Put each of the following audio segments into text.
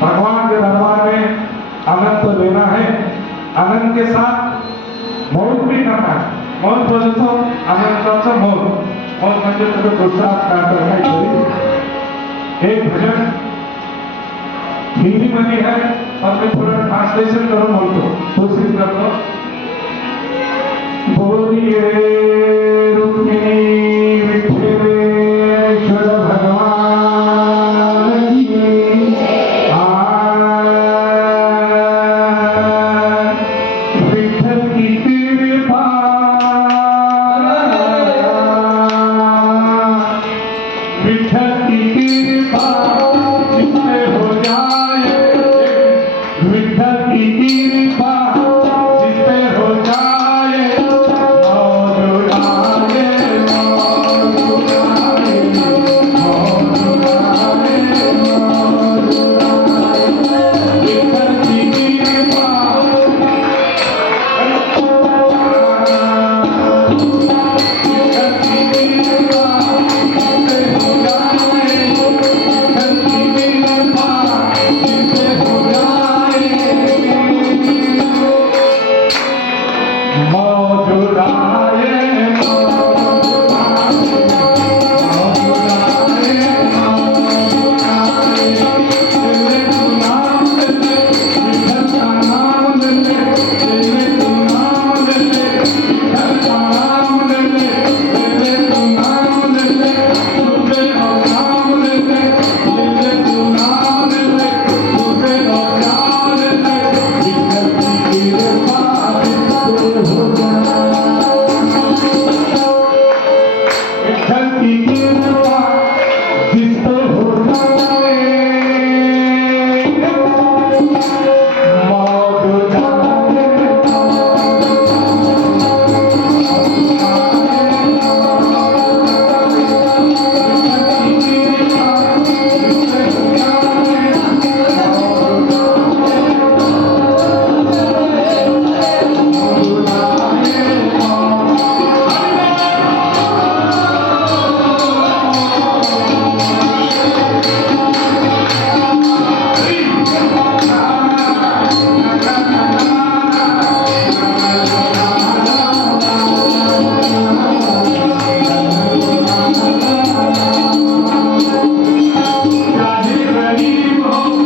भगवान के दरबार में आनंद तो लेना है। आनंद के साथ मौन भी करना है। मौन बोले तो आनंदाचं मौन। मौन म्हणजे तुझं दुसरा काय काहीतरी एक भजन हिंदीमध्ये आहे पण ट्रांसलेशन थोडं ट्रान्सलेशन करून कोशिश दुसरी करतो बोलिए।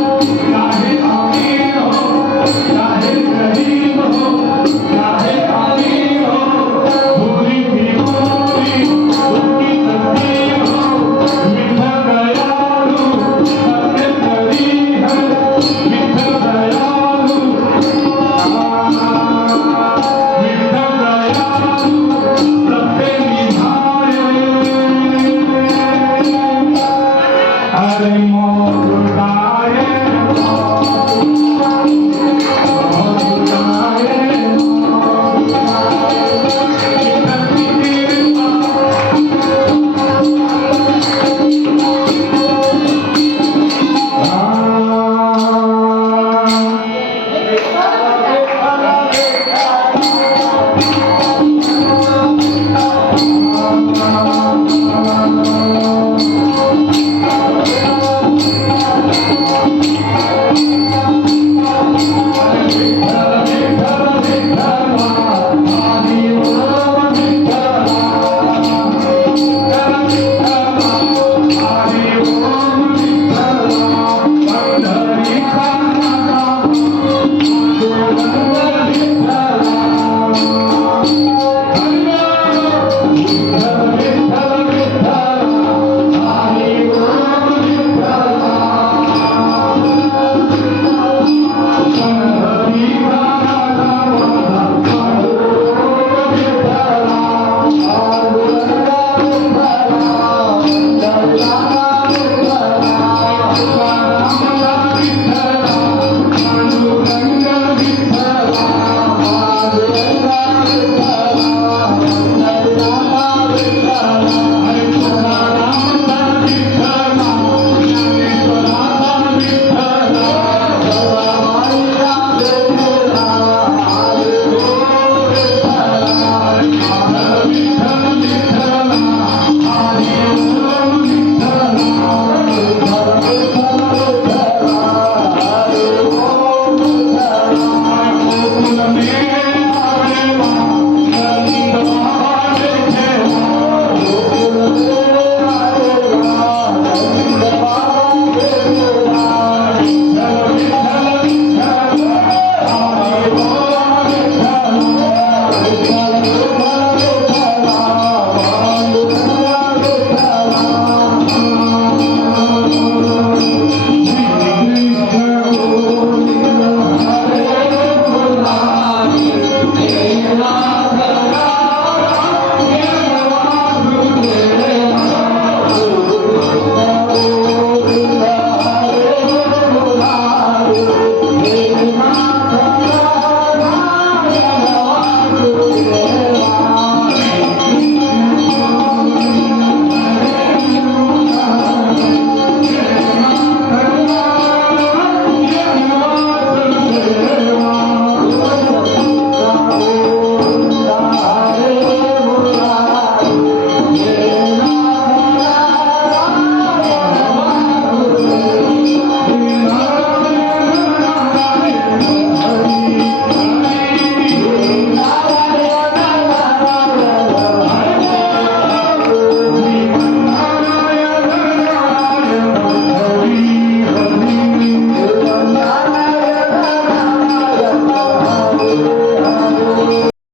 you.